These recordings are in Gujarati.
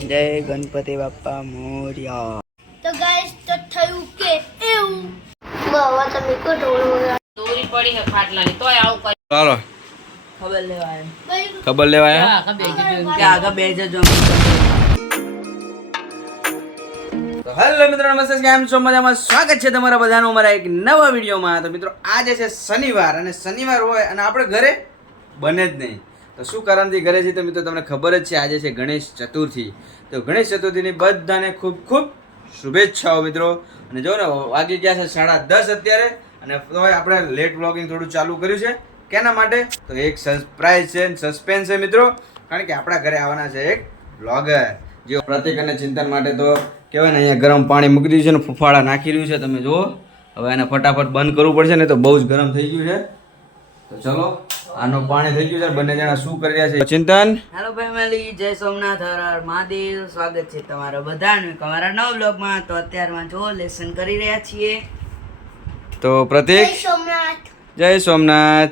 જય ગણપતિ બાપ્પા મોર્યા. તો ગાઈસ તો થયું કે એવું. બાવા તમે કો ઢોલ દોરી પડી છે ખાટલાની તોય આવું કરી ચાલો. ખબર લેવા આવ્યા. ખબર લેવા આયા? હા, ખબર. છે. કે આગળ બે જજો તો હેલો મિત્રો નમસ્તે કેમ છો? મજામાં? સ્વાગત છે તમારા બધાનું અમારા એક નવા વિડીયોમાં. તો મિત્રો આજે છે શનિવાર અને શનિવાર હોય અને આપણે ઘરે બને જ નહીં. તો શું કારણથી ઘરે છે? તો મિત્રો, તમને ખબર જ છે, આજે છે ગણેશ ચતુર્થી. તો ગણેશ ચતુર્થીની બધાને ખૂબ ખૂબ શુભેચ્છાઓ, મિત્રો. અને જો ને, વાગી ગયા છે સાડા દસ અત્યારે, અને આપણે લેટ બ્લોગિંગ થોડું ચાલુ કર્યું છે. કેના માટે? તો એક સરપ્રાઈઝ છે સસ્પેન્સ છે, મિત્રો. કારણ કે આપણા ઘરે આવવાના છે એક બ્લોગર જે પ્રતિક અને ચિંતન માટે તો કહેવાય ને, અહીંયા ગરમ પાણી મૂકી દીધું છે ને ફૂફાળા નાખી રહ્યું છે. તમે જુઓ, હવે એને ફટાફટ બંધ કરવું પડશે ને તો બહુ જ ગરમ થઈ ગયું છે. તો ચલો આનું પાણી થઈ ગયું છે બંને જણા શું કરી રહ્યા છે? ચિંતન? હેલો ફેમિલી જય સોમનાથ હર હર મહાદેવ. સ્વાગત છે તમારા બધાનું અમારા નવ બ્લોગમાં. તો અત્યારમાં જો લેસન કરી રહ્યા છીએ. તો પ્રતિક? સોમનાથ. જય સોમનાથ.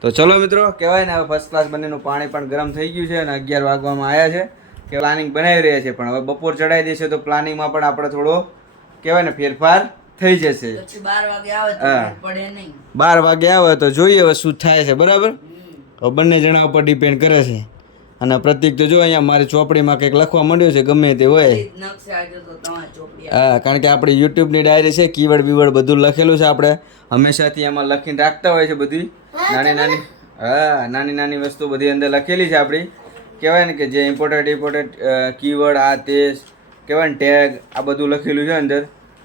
તો ચલો મિત્રો કહેવાય ને હવે ફર્સ્ટ ક્લાસ બંનેનું પાણી પણ ગરમ થઈ ગયું છે અને અગિયાર વાગવામાં આવ્યા છે. કે પ્લાનિંગ બનાવી રહ્યા છે પણ હવે બપોર ચડાવી દેશે તો પ્લાનિંગમાં પણ આપણે થોડો કહેવાય ને ફેરફાર થઈ જશે. બાર વાગે આવે તો જોઈએ હવે શું થાય છે બરાબર? હવે બંને જણા ઉપર ડિપેન્ડ કરે છે. અને પ્રતિક તો જો અહીંયા મારી ચોપડીમાં કંઈક લખવા માંડ્યું છે ગમે તે હોય. હા કારણ કે આપણી યુટ્યુબની ડાયરી છે કીવર્ડ બીવર્ડ બધું લખેલું છે આપણે. હંમેશાથી એમાં લખીને રાખતા હોય છે બધી. નાની નાની હા નાની નાની વસ્તુ બધી અંદર લખેલી છે આપણી. કહેવાય ને કે જે ઇમ્પોર્ટન્ટ ઇમ્પોર્ટન્ટ કીવર્ડ આ તે કહેવાય ને ટેગ આ બધું લખેલું છે અંદર.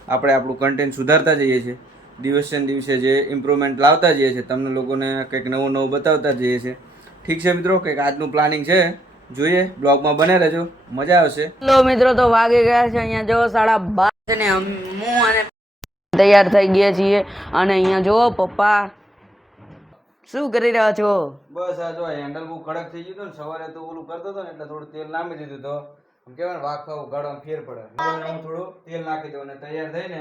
આપણે આપણું કન્ટેન્ટ સુધારતા જઈએ છીએ. દિવસે દિવસે જે ઇમ્પ્રુવમેન્ટ લાવતા જઈએ છીએ તમને લોકોને કંઈક નવું નવું બતાવતા જઈએ છીએ. ઠીક છે મિત્રો કંઈક આજનું પ્લાનિંગ છે જોઈએ બ્લોગમાં બને રહેજો મજા આવશે. હેલો મિત્રો તો વાગી ગયા છે અહીંયા જો સાડા બાર ને હું અને તૈયાર થઈ ગયા છીએ અને અહીંયા જો પપ્પા શું કરી રહ્યા છો? બસ આ જો હેન્ડલ બહુ કડક થઈ ગયું હતું ને સવારે તો ઓલું કરતો હતો ને એટલે થોડું તેલ લાંબી દીધું તો આમ કહેવાય ને ફેર પડે. હું થોડું તેલ નાખી દઉં અને તૈયાર થઈને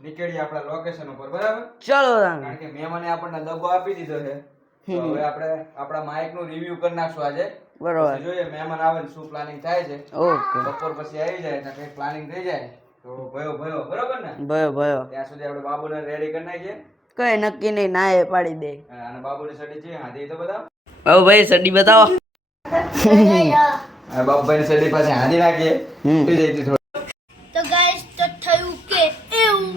નીકળીએ આપણા લોકેશન ઉપર બરાબર? ચાલો કારણ કે મહેમાને આપણને દગો આપી દીધો છે. હવે આપણે આપણા માઇકનું રિવ્યુ કરી નાખશું આજે. બરોબર. જોઈએ મહેમાન આવે ને શું પ્લાનિંગ થાય છે. ઓકે. બપોર પછી આવી જાય એટલે કઈ પ્લાનિંગ થઈ જાય. તો ભયો ભયો બરાબર ને? ભયો ભયો. ત્યાં સુધી આપણે બાબુને રેડી કરી નાખીએ. કઈ નક્કી નહીં ના એ પાડી દે. અને બાબુની સડી છે હાથી તો બધા હવે ભાઈ સડી બતાવો અને બાબુભાઈની સડી પાસે હાજી નાખીએ. હમ. જઈતી થોડું. તો ગાઈસ તો થયું કે એવું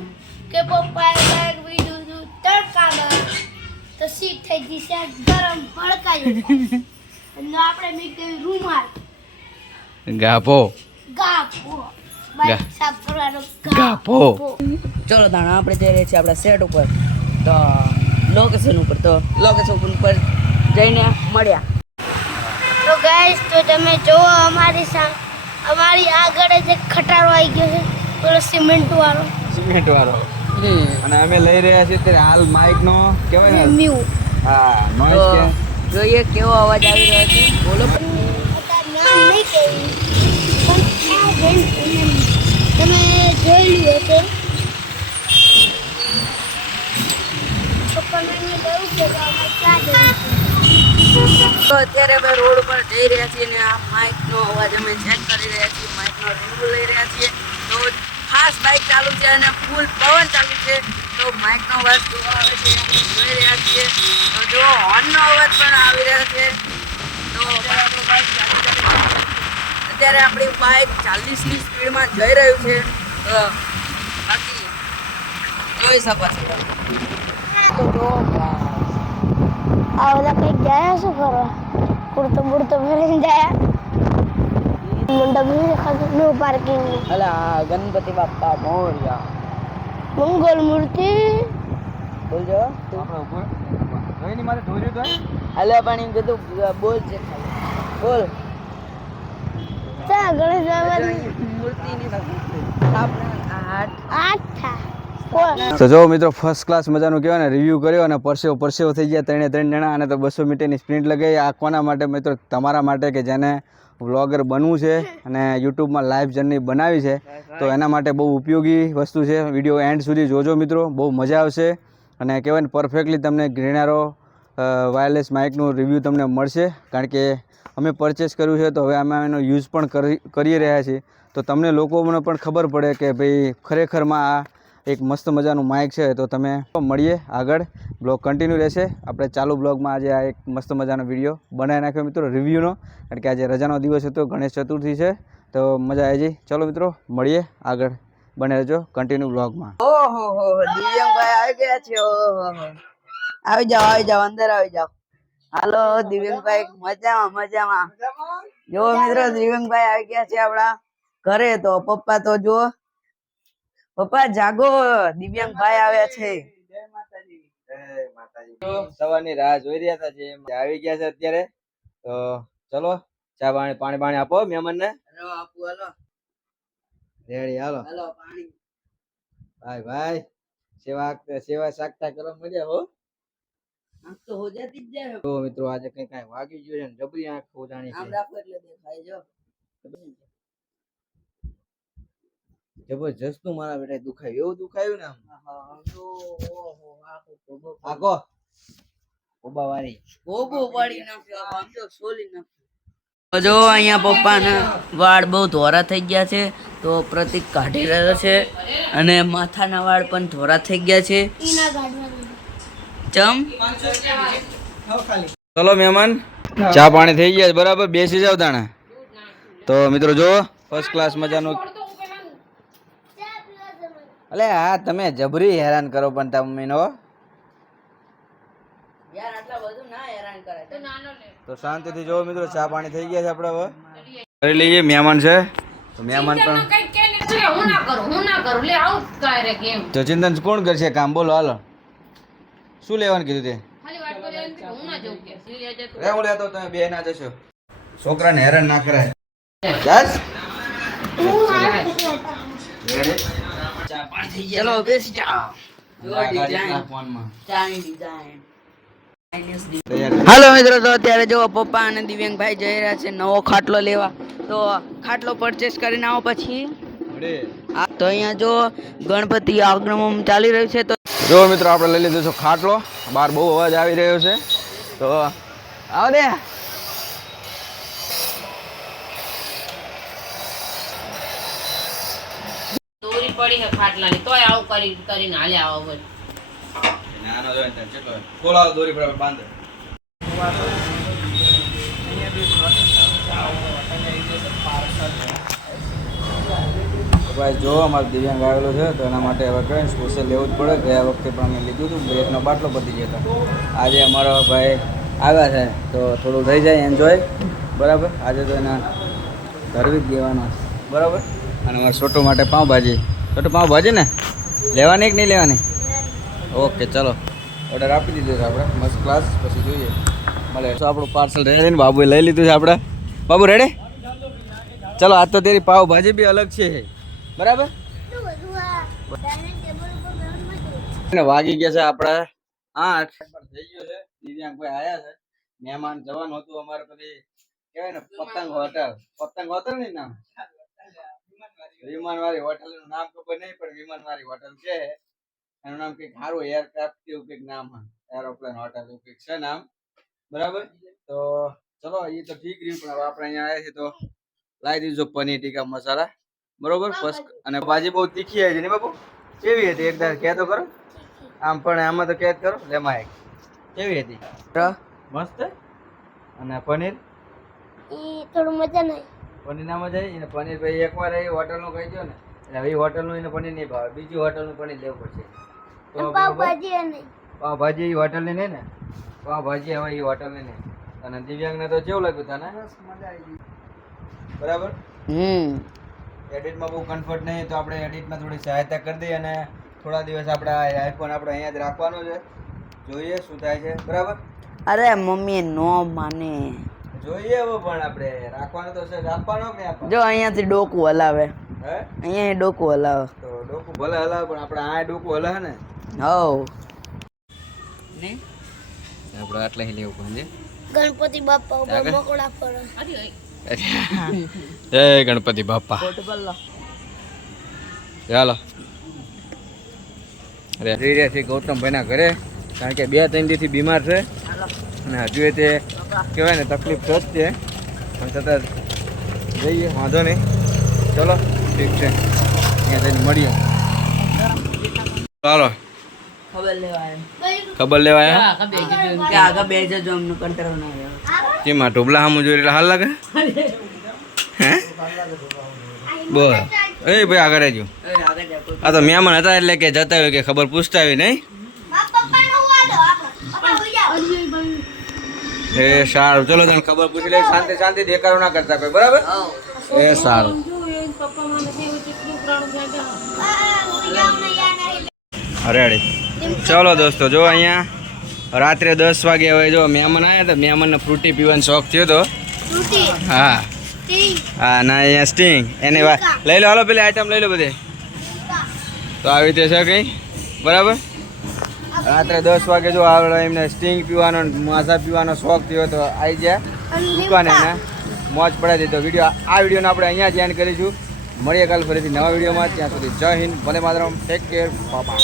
કે પપ્પાએ બેગ વીડું તડકામાં તો સીટ થઈ ગઈ છે ગરમ ભડકાયું અને આપણે મીઠી રૂમાલ. ગાપો ગાપો બાઈક સાફ કરવાનો ગાપો. ચલો દાણા આપણે જઈ રહ્યા છીએ આપણા સેટ ઉપર. તો લોકેશન ઉપર તો લોકેશન ઉપર જઈને મળ્યા. તો ગાઈસ તો તમે જોવો અમારી સામે અમારી આગળ જ એક ખટારો આવી ગયો છે પેલો સિમેન્ટ વાળો સિમેન્ટ વાળો અને અમે લઈ રહ્યા છીએ ત્યારે હાલ માઇક નો કેવાય ને? મ્યુ. હા નોઈઝ કે જોઈએ કેવો અવાજ આવી રહ્યો છે. બોલો નામ નહીં કહેવું પણ આ જેમ તમે જોયેલું હશે પપ્પાને મેં કહ્યું કે અમે ક્યાં જવું તો અત્યારે અમે રોડ ઉપર જઈ રહ્યા છીએ અને આ માઇકનો અવાજ અમે ચેક કરી રહ્યા છીએ, માઇકનો રિવ્યુ લઈ રહ્યા છીએ. તો ફાસ્ટ બાઇક ચાલુ છે અને ફૂલ પવન ચાલુ છે. તો માઇકનો અવાજ જોવા આવે છે, જોઈ રહ્યા છીએ. તો જો હોર્નનો અવાજ પણ આવી રહ્યો છે. તો. અત્યારે આપણી બાઇક ચાલીસની સ્પીડમાં જઈ રહ્યું છે. બાકી જોઈ શકો છો. તો જો આ બધા કંઈક ગયા શું કરવા કુર્તો બુર્તો પહેરીને ગયા મુંડા ભીડ ખાતું નો પાર્કિંગ અલા ગણપતિ બાપ્પા મોર્યા મંગલ મૂર્તિ બોલજો આપણે ઉપર જોઈ ની મારે ધોર્યું તો અલે પણ એમ કીધું બોલ છે બોલ ચા ગણેશ બાબાની મૂર્તિની આઠ આઠ તો જો મિત્રો ફર્સ્ટ ક્લાસ મજાનું કહેવાય ને રિવ્યૂ કર્યો અને પરસેવો પરસેવો થઈ ગયા ત્રણે ત્રણ જણા અને તો બસો મીટરની સ્પ્રિન્ટ લગાવી. આ કોના માટે મિત્રો? તમારા માટે કે જેને વ્લોગર બનવું છે અને યુટ્યુબમાં લાઈવ જર્ની બનાવી છે, તો એના માટે બહુ ઉપયોગી વસ્તુ છે. વીડિયો એન્ડ સુધી જોજો મિત્રો, બહુ મજા આવશે. અને કહેવાય ને પરફેક્ટલી તમને ગ્રેનારો વાયરલેસ માઇકનું રિવ્યૂ તમને મળશે. કારણ કે અમે પરચેસ કર્યું છે, તો હવે અમે એનો યુઝ પણ કરી રહ્યા છીએ. તો તમને લોકોને પણ ખબર પડે કે ભાઈ, ખરેખરમાં આ એક મસ્ત મજાનું માઇક છે, તો તમે મળીએ આગળ. બ્લોગ કન્ટિન્યુ રહેશે. આપણે ચાલુ બ્લોગમાં આજે આ એક મસ્ત મજાનો વીડિયો બનાવી નાખ્યો મિત્રો રિવ્યૂનો કારણ કે આજે રજાનો દિવસ હતો, ગણેશ ચતુર્થી છે. તો મજા આવી જઈ ચલો મિત્રો, મળીએ આગળ. બને રહેજો કન્ટિન્યુ બ્લોગમાં ઓહો, હો દિવ્યંગભાઈ આવી ગયા છે આવી જાઓ આવી જાઓ, અંદર આવી જાઓ. હાલો, દિવ્યંગભાઈ, મજામાં મજામાં. જો મિત્રો, દિવ્યંગભાઈ આવી ગયા છે આપણા ઘરે. તો પપ્પા તો જો પપ્પા જાગો. દિવ્યાંગભાઈ આવ્યા છે. સવારની રાહ જોઈ રહ્યા હતા જે આવી ગયા છે અત્યારે. તો ચલો ચા પાણી પાણી પાણી આપો મહેમાન ને હાલો. રેડી હાલો. હાલો પાણી. ભાઈ ભાઈ સેવા સેવા સાકતા કરવા મજા હો. આંખ તો હો જાતી જ જાય. તો મિત્રો આજે કઈ કઈ વાગી ગયું છે જબરી આંખ હો જાણી છે. રાખો એટલે દેખાય જો. જબરજસ્તનું મારા બેટા દુખાયું. એવું દુખાયું ને આમ? આખો ઊભા વાળી ભોગો પાડી નાખ્યો આમ જો સોલી નાખ્યો. જો અહીંયા પપ્પાના વાળ બહુ ધોરા થઈ ગયા છે તો પ્રતિક કાઢી રહ્યો છે અને માથાના વાળ પણ ધોરા થઈ ગયા છે. ચમ? ચલો મહેમાન ચા પાણી થઈ ગયા છે બરાબર? બેસી જાવ તાણે. તો મિત્રો જો ફર્સ્ટ ક્લાસ મજાનું અલે હા તમે જબરી હેરાન કરો પણ તમે નો યાર આટલા બધું ના હેરાન કરે. તો શાંતિથી જો મિત્રો ચા પાણી થઈ ગયા છે આપણે હવે. કરી લઈએ મહેમાન છે. તો મહેમાન પણ કઈ કે ને તું હું ના કરું હું ના કરું લે આવું કાય કેમ? તો ચિંતન કોણ કરશે? કામ બોલો હાલો. શું લેવાનું કીધું તે? ખાલી વાત કરે એમ કે હું ના જઉં કે? તું. જતો રે હું લેતો તમે બે ના જશો. છોકરાને હેરાન ના કરાય. ચલો બેસી જાઓ હાલો મિત્રો તો અત્યારે જો પપ્પા અને દિવ્યાંગભાઈ જઈ રહ્યા છે નવો ખાટલો લેવા. તો ખાટલો પરચેસ કરીને આવો પછી. આ તો અહીંયા જો ગણપતિ આગમન ચાલી રહ્યું છે તો જો મિત્રો આપણે લઈ લીધો છો ખાટલો. બહાર બહુ અવાજ આવી રહ્યો છે. તો આવો દે દોરી પડી છે ખાટલાની તોય આવું કરી કરીને હાલે આવો બોલ નાનો જો ને કેટલો ખોલાવો દોરી પર બાંધે. ભાઈ જો અમારે દિવ્યાંગ આવેલો છે તો એના માટે હવે કંઈ સ્પેશિયલ લેવું જ પડે ગયા વખતે પણ અમે લીધું હતું બ્રેકનો બાટલો પતી ગયો હતો. આજે અમારો ભાઈ આવ્યા છે તો થોડું થઈ જાય એન્જોય બરાબર? આજે તો એના ઘરવી જ દેવાનો બરાબર? અને અમારા છોટો માટે પાઉંભાજી. છોટો ભાજી ને? લેવાની કે નહીં લેવાની? ઓકે, ચલો. ઓર્ડર આપી દીધો છે આપણે. મસ્ત ક્લાસ પછી જોઈએ. મળે. તો આપણું પાર્સલ રેડી ને, બાબુએ લઈ લીધું છે આપણે. બાબુ રેડી ચલો, આ તો તેરી પાવ ભાજી બી અલગ છે. બરાબર? વાગી ગયા છે આપણે આઠ. થઈ ગયો છે દિવ્યાંગભાઈ આયા છે. મહેમાન જવાનું હતું અમારે પછી. કહેવાય ને, પતંગ હોટલ પતંગ હોટલ ને નામ વિમાનવાળી હોટલનું નામ ખબર નહીં પણ વિમાનવાળી હોટલ છે. એનું નામ કંઈક સારું એરક્રાફ્ટ એવું કંઈક નામ એરોપ્લેન હોટલ એવું કંઈક છે નામ. બરાબર? તો ચલો એ તો ઠીક રહ્યું પણ હવે આપણે અહીંયા આવ્યા છીએ તો લાવી દીધું પનીર ટીકા મસાલા. બરોબર? ફર્સ્ટ અને ભાજી બહુ તીખી આવી છે ને બાપુ? કેવી હતી? એકદમ કહેતો કરો આમ પણ આમાં તો કેદ કરો લેમાં એક કેવી હતી? મસ્ત? અને પનીર? એ થોડું મજા નહીં. પનીર ના મજા અને પનીર ભાઈ એકવાર એ હોટલનું કહી દો ને એટલે હવે હોટલનું એને પનીર નહીં ભાવે બીજી હોટલનું પનીર લેવું પડશે. તો પાવ ભાજી એ પાવભાજી એ હોટલની નહીં ને? પાવભાજી હવે એ હોટલની નહીં. અને દિવ્યાંગને તો કેવું લાગ્યું તને? બરાબર? હમ. એડિટમાં બહુ કમ્ફર્ટ નહીં તો આપણે એડિટમાં થોડી સહાયતા કરી દઈએ અને થોડા દિવસ આપણે આ આઈફોન આપણે અહીંયા જ રાખવાનો છે. જોઈએ શું થાય છે. બરાબર? અરે મમ્મી નો માને. જોઈએ હવે પણ આપણે. રાખવાનો તો છે રાખવાનો કે આપવાનો? જો અહીંયાથી ડોકું હલાવે. હે? અહીંયા ડોકું હલાવે. તો ડોકું ભલે હલાવે પણ આપણે આ ડોકું હલાવે ને. હવ. ને આપણે આટલા લેવું પડે ગણપતિ બાપા ઉપર મોકળા ફરે. જય ગણપતિ બાપા. ચાલો અરે જઈ રહ્યા છીએ ગૌતમભાઈના ઘરે. કારણ કે બે ત્રણ દીથી બીમાર છે. હાલો. અને હજુ એ તે કહેવાય ને તકલીફ તો જ છે પણ છતાં જઈએ વાંધો નહીં. ચલો ઠીક છે. અહીંયા જઈને મળીએ. ચાલો. ખબર લેવા આવ્યા. ખબર લેવા આવ્યા હા, ખબર છે, જોયું. કે આગળ બે જજો અમને કંટાળો ના આવ્યો કેમાં ટોપલા સામે જોઈ એટલે હાલ લાગે? હે? બોલ. એ ભાઈ આગળ રહેજો આ તો મહેમાન હતા એટલે કે જતા હોય કે ખબર પૂછતા હોય નહીં? એ સારું. ચલો તને ખબર પૂછી લે શાંતિ શાંતિ દેખાડો ના કરતા કોઈ. બરાબર. એ સારું. રેડી. ચલો દોસ્તો જો અહીંયા રાત્રે દસ વાગે હવે જો મહેમાન આવ્યા હતા. મહેમાનને ફ્રૂટી પીવાનો શોખ થયો તો. હા. હા ના અહીંયા સ્ટિંગ. એને વાત લઈ લો હાલો પેલી આઈટમ લઈ લો બધી. તો આવી રીતે છે કંઈ? બરાબર? રાત્રે દસ વાગે જો આપણે એમને સ્ટિંગ પીવાનો માઝા પીવાનો શોખ થયો તો આવી ગયા. દુકાને એને મોજ પડાવી દીધો. વીડિયો આ વિડીયોને આપણે અહીંયા જ એન્ડ કરીશું. મળીએ કાલ ફરીથી નવા વિડીયોમાં. ત્યાં સુધી જય હિન્દ. ભલે માતરમ. ટેક કેર બાપા